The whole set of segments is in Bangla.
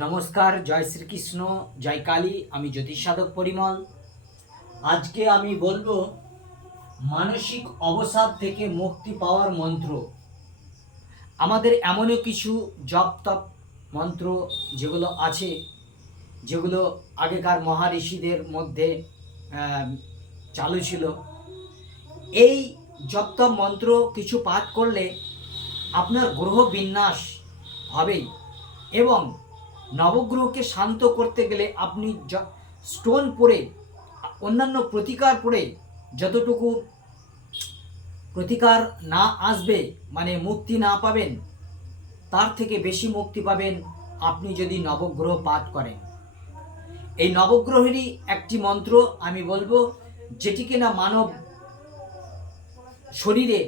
নমস্কার, জয় শ্রীকৃষ্ণ, জয় কালী, আমি জ্যোতিষ সাধক পরিমল। আজকে আমি বলব, মানসিক অবসাদ থেকে মুক্তি পাওয়ার মন্ত্র। আমাদের এমনও কিছু জপ তপ মন্ত্র যেগুলো আছে, যেগুলো আগেকার মহারিষিদের মধ্যে চালু ছিল। এই জপ তপ মন্ত্র কিছু পাঠ করলে আপনার গ্রহ বিন্যাস হবেই এবং নবগ্রহকে শান্ত করতে গেলে আপনি স্টোন পরে, অন্যান্য প্রতিকার পরে যতটুকু প্রতিকার না আসবে মানে মুক্তি না পাবেন, তার থেকে বেশি মুক্তি পাবেন আপনি যদি নবগ্রহ পাঠ করেন। এই নবগ্রহেরই একটি মন্ত্র আমি বলব, যেটি কিনা মানব শরীরে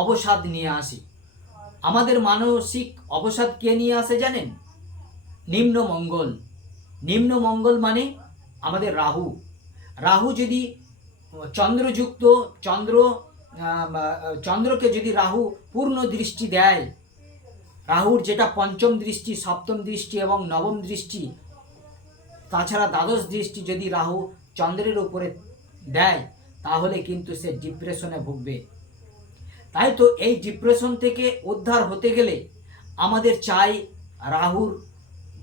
অবসাদ নিয়ে আসে। আমাদের মানসিক অবসাদ কে নিয়ে আসে জানেন? নিম্ন মঙ্গল। নিম্ন মঙ্গল মানে আমাদের রাহু। রাহু যদি, চন্দ্রযুক্ত, চন্দ্র চন্দ্রকে যদি রাহু পূর্ণ দৃষ্টি দেয়, রাহুর যেটা পঞ্চম দৃষ্টি, সপ্তম দৃষ্টি এবং নবম দৃষ্টি, তাছাড়া দ্বাদশ দৃষ্টি যদি রাহু চন্দ্রের উপরে দেয়, তাহলে কিন্তু সে ডিপ্রেশনে ভুগবে। তাই তো এই ডিপ্রেশন থেকে উদ্ধার হতে গেলে আমাদের চাই রাহুর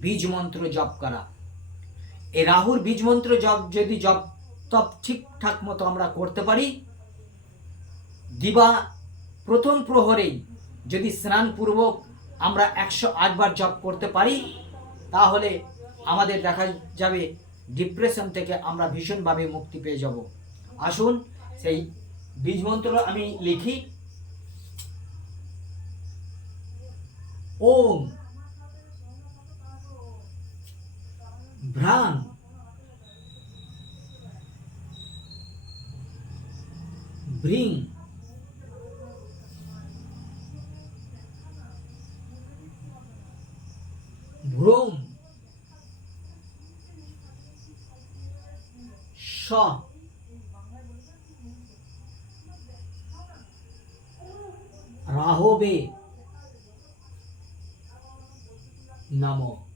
বীজ মন্ত্র জপ করা। এই রাহুর বীজ মন্ত্র জপ যদি জপ তপ ঠিকঠাক মতো আমরা করতে পারি, দিবা প্রথম প্রহরেই যদি স্নানপূর্বক আমরা একশো আটবার জপ করতে পারি, তাহলে আমাদের দেখা যাবে ডিপ্রেশন থেকে আমরা ভীষণভাবে মুক্তি পেয়ে যাব। আসুন সেই বীজ মন্ত্র আমি লিখি। ওম ভ্রাং ব্রিং। ভ্রোম। স। রাহবে। নমঃ।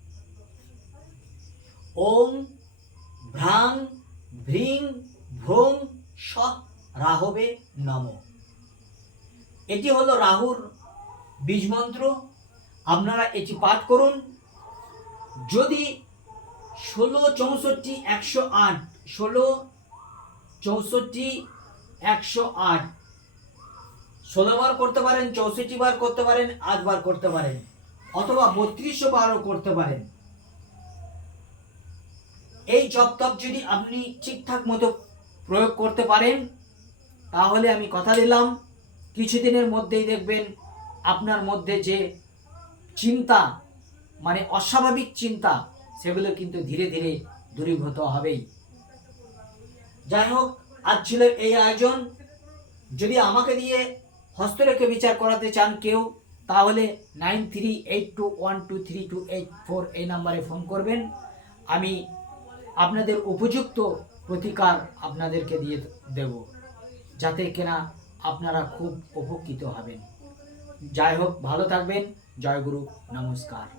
ওম, ভ্রাং, ভ্রিং, ভ্রং স রাহবে নম। এটি হলো রাহুর বীজ মন্ত্র। আপনারা এটি পাঠ করুন। যদি ষোলো চৌষট্টি একশো আট, ষোলো চৌষট্টি একশো আট, ষোলো বার করতে পারেন, চৌষট্টি বার করতে পারেন, আট বার করতে পারেন, অথবা বত্রিশশো বারও করতে পারেন। এই জপ তপ যদি আপনি ঠিকঠাক মতো প্রয়োগ করতে পারেন, তাহলে আমি কথা দিলাম। কিছুদিনের মধ্যেই দেখবেন আপনার মধ্যে যে চিন্তা মানে অস্বাভাবিক চিন্তা, সেগুলো কিন্তু ধীরে ধীরে দূরীভূত হবেই। যাই হোক, আজ ছিল এই আয়োজন। যদি আমাকে দিয়ে হস্তরেখে বিচার করাতে চান কেউ, তাহলে nine three eight two one two three two eight four এই নাম্বারে ফোন করবেন। আমি আপনাদের উপযুক্ত প্রতিকার আপনাদেরকে দিয়ে দেব, যাতে কেনা আপনারা খুব উপকৃত হবেন। যাই হোক, ভালো থাকবেন। জয় গুরু, নমস্কার।